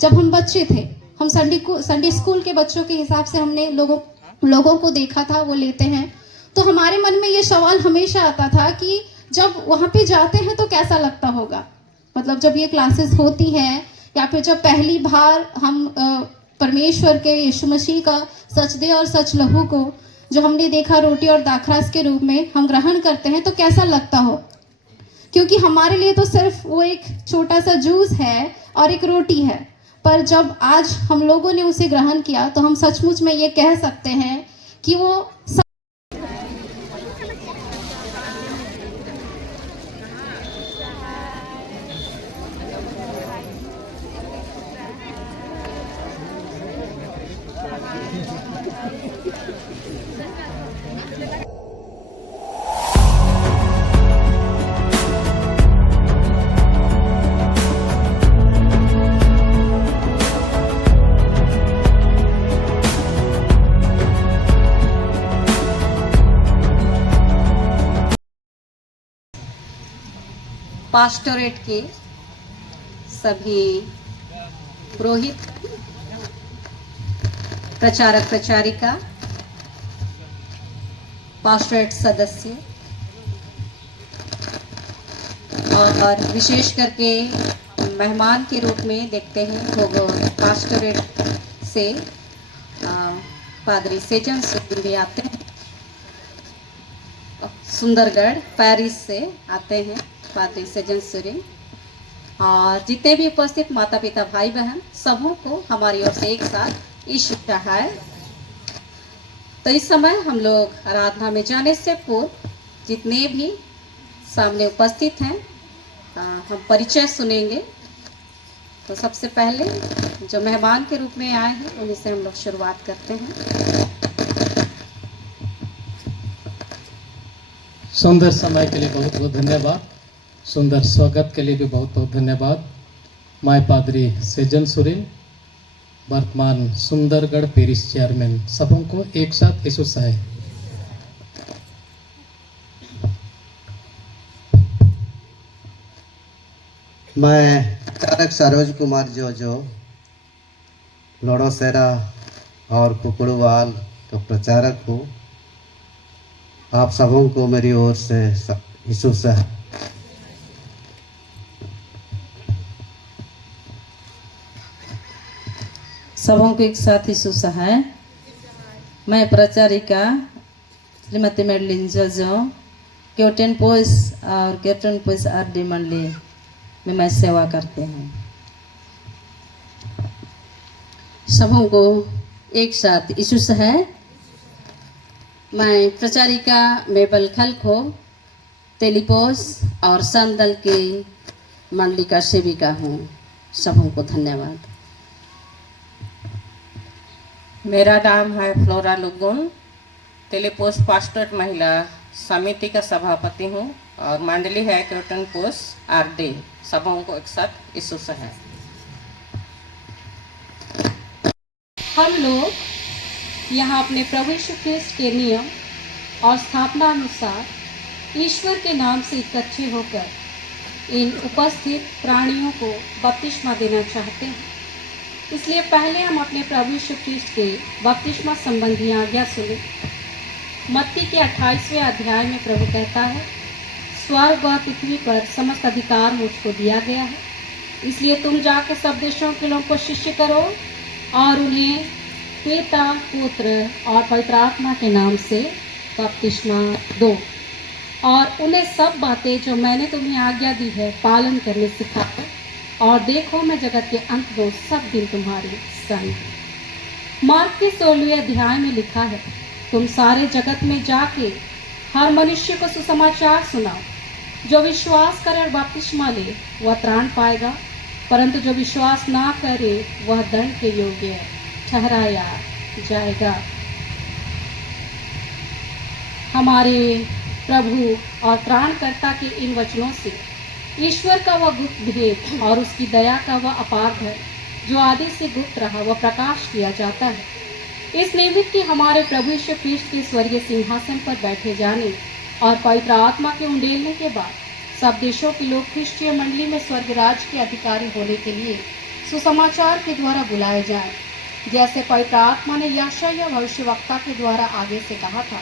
जब हम बच्चे थे, हम संडे स्कूल के बच्चों के हिसाब से हमने लोगों को देखा था, वो लेते हैं। तो हमारे मन में ये सवाल हमेशा आता था कि जब वहाँ पे जाते हैं तो कैसा लगता होगा। मतलब जब ये क्लासेस होती हैं या फिर जब पहली बार हम परमेश्वर के यीशु मसीह का सच दे और सच लहू को जो हमने देखा रोटी और दाखरस के रूप में हम ग्रहण करते हैं तो कैसा लगता हो। क्योंकि हमारे लिए तो सिर्फ वो एक छोटा सा जूस है और एक रोटी है, पर जब आज हम लोगों ने उसे ग्रहण किया तो हम सचमुच में ये कह सकते हैं कि वो पास्टोरेट के सभी पुरोहित, प्रचारक प्रचारिका, पास्टोरेट सदस्य और विशेष करके मेहमान के रूप में देखते हैं वो पास्टोरेट से पादरी सेजन सुरिन भी आते हैं। सुंदरगढ़ पेरिस से आते हैं पादरी सेजन सुरिन। और जितने भी उपस्थित माता पिता भाई बहन सबों को हमारी ओर से एक साथ ईश्वर है। तो इस समय हम लोग आराधना में जाने से पूर्व जितने भी सामने उपस्थित हैं हम परिचय सुनेंगे। तो सबसे पहले जो मेहमान के रूप में आए हैं उन्हीं से हम लोग शुरुआत करते हैं। सुंदर समय के लिए बहुत बहुत धन्यवाद। सुंदर स्वागत के लिए भी बहुत बहुत धन्यवाद। मैं पादरी सेजन सुरिन, वर्तमान सुंदरगढ़ पेरिस चेयरमैन, सबों को एक साथ यीशु सहाय। मैं प्रचारक सरोज कुमार जो लोड़ोसेरा और कुकड़ूवाल का प्रचारक हूँ। आप सबों को मेरी ओर से यीशु सहाय। सबों को एक साथ यीशु सहाय। मैं प्रचारिका श्रीमती मेडलिन जोजो क्योटेन पोइस और क्योटेन पोइस आरडी मंडली में मैं सेवा करते हैं। सबों को एक साथ यीशु सहाय। मैं प्रचारिका मेबल खलखो तेलीपोस और संदल के मंडली का सेविका हूँ। सबों को धन्यवाद। मेरा नाम है फ्लोरा लुगुन, तेलीपोस पास्टोरेट महिला समिति का सभापति हूँ और मंडली है क्योटन पोस आरडी। सबों को एक साथ यीशु सहाय। हम लोग यहाँ अपने प्रभु यीशु ख्रिस्त के नियम और स्थापना अनुसार ईश्वर के नाम से इकट्ठे होकर इन उपस्थित प्राणियों को बपतिस्मा देना चाहते हैं। इसलिए पहले हम अपने प्रभु यीशु ख्रिस्त के बपतिस्मा संबंधी आज्ञा सुने। मत्ती के 28वें अध्याय में प्रभु कहता है, स्वर्ग और पृथ्वी पर समस्त अधिकार मुझको दिया गया है, इसलिए तुम जाकर सब देशों के लोगों को शिष्य करो और उन्हें पिता, पुत्र और पवित्र आत्मा के नाम से बपतिस्मा दो और उन्हें सब बातें जो मैंने तुम्हें आज्ञा दी है पालन करने सिखाओ। और देखो मैं जगत के अंत को सब दिन तुम्हारे संग। मार्क के 16वें अध्याय में लिखा है, तुम सारे जगत में जाके हर मनुष्य को सुसमाचार सुनाओ। जो विश्वास करे और बपतिस्मा ले वह त्राण पाएगा, परंतु जो विश्वास ना करे वह दंड के योग्य ठहराया जाएगा। हमारे प्रभु और त्राणकर्ता के इन वचनों से ईश्वर का वह गुप्त भेद और उसकी दया का वह अपार धन जो आदि से गुप्त रहा वह प्रकाश किया जाता है। इस निमित्त कि हमारे प्रभु यीशु ख्रिस्त के स्वर्गीय सिंहासन पर बैठे जाने और पवित्र आत्मा के उंडेलने के बाद सब देशों के लोग ख्रिस्टीय मंडली में स्वर्ग राज्य के अधिकारी होने के लिए सुसमाचार के द्वारा बुलाए जाएं, जैसे पवित्र आत्मा ने यशायाह भविष्यवक्ता के द्वारा आगे से कहा था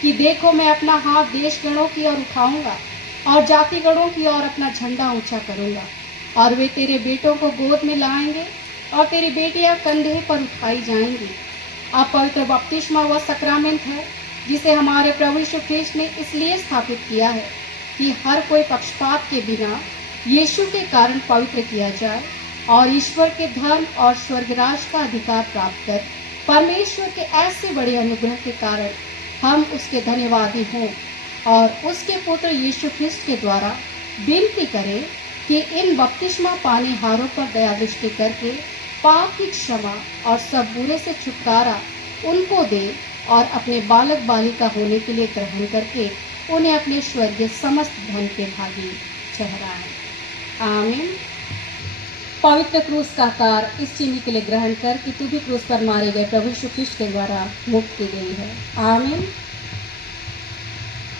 कि देखो मैं अपना हाथ देश गणों की ओर उठाऊंगा और जाति गणों की ओर अपना झंडा ऊंचा करूंगा, और वे तेरे बेटों को गोद में लाएंगे और तेरी बेटियां कंधे पर उठाई जाएंगी। अब पवित्र बपतिस्मा वह सक्रामेंट है जिसे हमारे प्रभु यीशु ख्रिस्ट ने इसलिए स्थापित किया है कि हर कोई पक्षपात के बिना यीशु के कारण पवित्र किया जाए और ईश्वर के धन और स्वर्गराज का अधिकार प्राप्त कर परमेश्वर के ऐसे बड़े अनुग्रह के कारण हम उसके धन्यवादी हों और उसके पुत्र यीशु ख्रिस्ट के द्वारा विनती करें कि इन बपतिस्मा पाने हारों पर दया दृष्टि करके पाप की क्षमा और सब बुरे से छुटकारा उनको दे और अपने बालक बालिका होने के लिए ग्रहण करके उन्हें अपने स्वर्गीय समस्त धन के भागी ठहराए। आमीन। पवित्र क्रूस का आकार इस चिन्ह के लिए ग्रहण कर कि तू भी क्रूस पर मारे गए प्रभु यीशु ख्रिस्ट के द्वारा मुक्त की गई है। आमीन।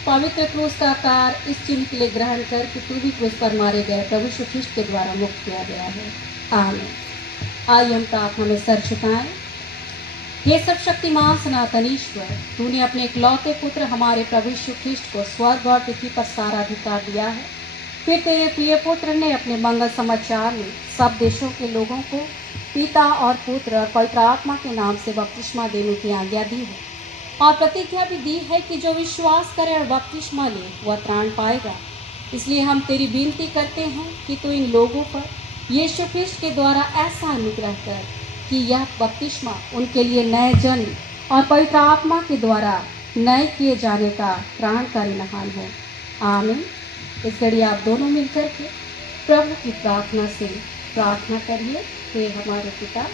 पवित्र क्रूस का आकार इस चिन्ह के लिए ग्रहण कर कि तू भी क्रूस पर मारे गए प्रभु यीशु ख्रिस्ट के द्वारा मुक्त किया गया है। आमीन। आइए हम प्रार्थना में सर झुकाएं। हे सर्वशक्तिमान सनातन ईश्वर, तूने अपने इकलौते पुत्र हमारे प्रभु यीशु ख्रिस्ट को स्वर्ग और पृथ्वी पर सारा अधिकार दिया है। फिर तेरे प्रिय पुत्र ने अपने मंगल समाचार में सब देशों के लोगों को पिता और पुत्र और पवित्र आत्मा के नाम से बपतिस्मा देने की आज्ञा दी है और प्रतिज्ञा भी दी है कि जो विश्वास करे और बपतिस्मा ले वह त्राण पाएगा। इसलिए हम तेरी विनती करते हैं कि तू इन लोगों पर यीशु ख्रिस्ट के द्वारा ऐसा अनुग्रह कर कि यह बपतिस्मा उनके लिए नए जन्म और पवित्र आत्मा के द्वारा नए किए जाने का प्राणकारी नहान हो। आमीन। इस घड़ी आप दोनों मिलकर के प्रभु की प्रार्थना से प्रार्थना करिए। हे हमारे पिता,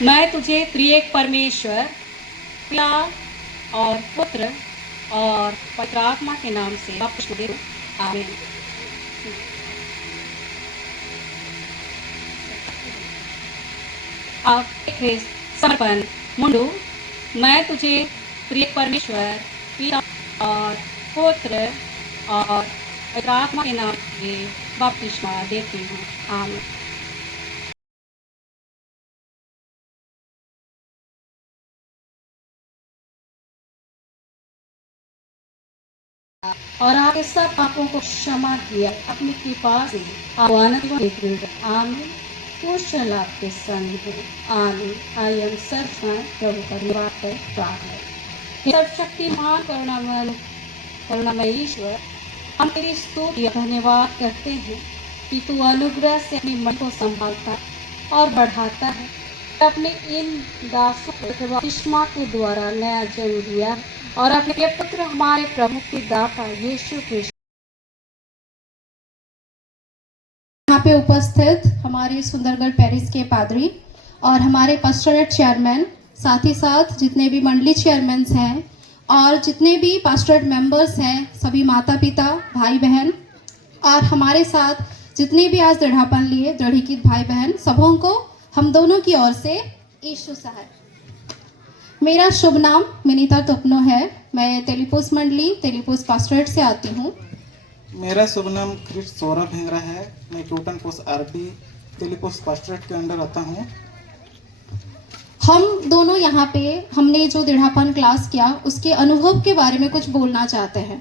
मैं तुझे त्रिएक परमेश्वर पिता और पुत्र और पवित्र आत्मा के नाम से बपतिस्मा देता हूं। आमीन। अब समर्पण मुंडू। मैं तुझे त्रिएक परमेश्वर पिता और पुत्र और पवित्र आत्मा के नाम से बपतिस्मा देती हूँ। आमीन। और आपके सब पापों को क्षमा किया अपनी कृपा से आमीन। पोषण लाभ के संग आमीन। आई एम सर्वस्व प्रभु का निवास है प्रार्थना। सर्वशक्तिमान करुणामय ईश्वर, हम तेरी स्तुति धन्यवाद करते हैं कि तू अनुग्रह से अपने मन को संभालता और बढ़ाता है। अपने इन दासों को बपतिस्मा के द्वारा नया जन्म दिया और अपने पुत्र हमारे प्रभु के दाता यीशु ख्रिस्ट यहाँ पे उपस्थित हमारे सुंदरगढ़ पेरिस के पादरी और हमारे पास्टोरेट चेयरमैन, साथ ही साथ जितने भी मंडली चेयरमैन हैं और जितने भी पास्टोरेट मेंबर्स हैं, सभी माता पिता भाई बहन और हमारे साथ जितने भी आज दृढ़ापन लिए दृढ़ीकृत भाई बहन, सबों को हम दोनों की ओर से यीशु सहाय। मेरा शुभ नाम मिनीता तुपनो है। मैं तेलीपोस मंडली तेलीपोस पास्टोरेट से आती हूँ। मेरा शुभ नाम क्रिस्ट सौरभ हेंगरा है। मैं क्यूटन पोस्ट आरडी तेलीपोस पास्टोरेट के अंडर आता हूँ। हम दोनों यहाँ पे हमने जो दृढ़ापन क्लास किया उसके अनुभव के बारे में कुछ बोलना चाहते हैं।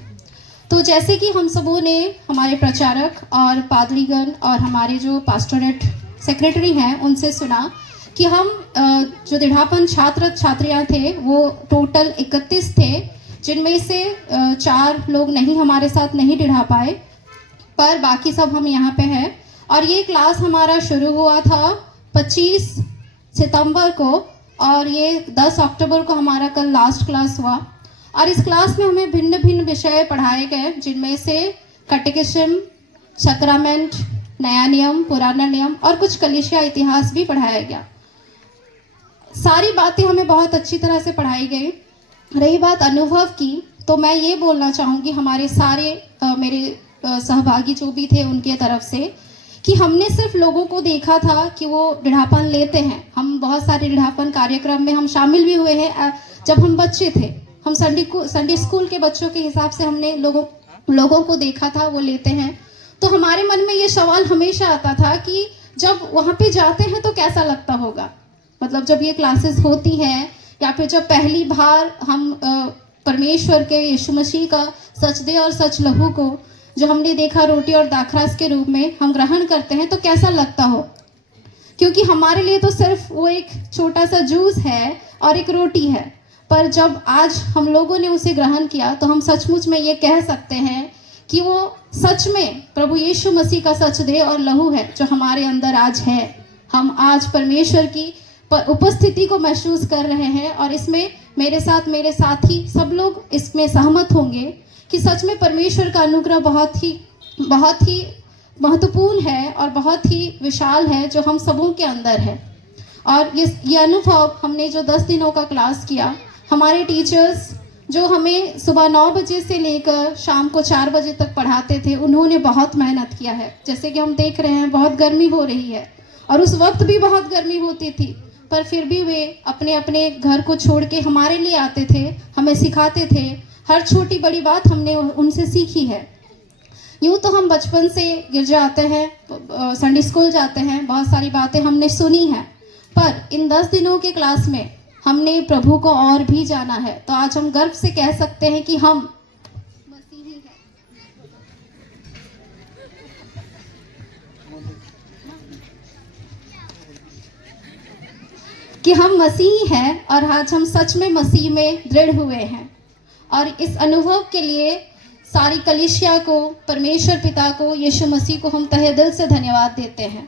तो जैसे कि हम सबों ने हमारे प्रचारक और पादरीगण और हमारे जो पास्टोरेट सेक्रेटरी हैं उनसे सुना कि हम जो दृढ़ापन छात्र छात्रियाँ थे वो टोटल 31 थे, जिनमें से 4 लोग नहीं हमारे साथ नहीं दृढ़ा पाए, पर बाकी सब हम यहाँ पे हैं। और ये क्लास हमारा शुरू हुआ था 25 सितंबर को और ये 10 अक्टूबर को हमारा कल लास्ट क्लास हुआ। और इस क्लास में हमें भिन्न भिन्न विषय पढ़ाए गए, जिनमें से कैटेकिज्म, सैक्रामेंट, नया नियम, पुराना नियम और कुछ कलीसिया इतिहास भी पढ़ाया गया। सारी बातें हमें बहुत अच्छी तरह से पढ़ाई गई। रही बात अनुभव की, तो मैं ये बोलना चाहूँगी हमारे सारे मेरे सहभागी जो भी थे उनके तरफ से, कि हमने सिर्फ लोगों को देखा था कि वो दृढ़ापन लेते हैं। हम बहुत सारे दृढ़ापन कार्यक्रम में हम शामिल भी हुए हैं। जब हम बच्चे थे, हम संडे स्कूल के बच्चों के हिसाब से हमने लोगों को देखा था वो लेते हैं। तो हमारे मन में ये सवाल हमेशा आता था कि जब वहाँ पे जाते हैं तो कैसा लगता होगा, मतलब जब ये क्लासेस होती हैं या फिर जब पहली बार हम परमेश्वर के यीशु मसीह का सच दे और सच लहू को जो हमने देखा रोटी और दाखरस के रूप में हम ग्रहण करते हैं तो कैसा लगता हो। क्योंकि हमारे लिए तो सिर्फ वो एक छोटा सा जूस है और एक रोटी है, पर जब आज हम लोगों ने उसे ग्रहण किया तो हम सचमुच में ये कह सकते हैं कि वो सच में प्रभु यीशु मसीह का सच दे और लहू है जो हमारे अंदर आज है। हम आज परमेश्वर की उपस्थिति को महसूस कर रहे हैं और इसमें मेरे साथी सब लोग इसमें सहमत होंगे कि सच में परमेश्वर का अनुग्रह बहुत ही महत्वपूर्ण है और बहुत ही विशाल है जो हम सबों के अंदर है। और ये अनुभव हमने जो 10 दिनों का क्लास किया, हमारे टीचर्स जो हमें सुबह 9 बजे से लेकर शाम को 4 बजे तक पढ़ाते थे, उन्होंने बहुत मेहनत किया है। जैसे कि हम देख रहे हैं बहुत गर्मी हो रही है और उस वक्त भी बहुत गर्मी होती थी, पर फिर भी वे अपने अपने घर को छोड़ के हमारे लिए आते थे, हमें सिखाते थे। हर छोटी बड़ी बात हमने उनसे सीखी है। यूँ तो हम बचपन से गिरजा आते हैं, संडे स्कूल जाते हैं, बहुत सारी बातें हमने सुनी हैं, पर इन 10 दिनों के क्लास में हमने प्रभु को और भी जाना है। तो आज हम गर्व से कह सकते हैं कि हम मसीही हैं। कि हम मसीही हैं और आज हम सच में मसीह में दृढ़ हुए हैं। और इस अनुभव के लिए सारी कलीसिया को, परमेश्वर पिता को, यीशु मसीह को हम तहे दिल से धन्यवाद देते हैं।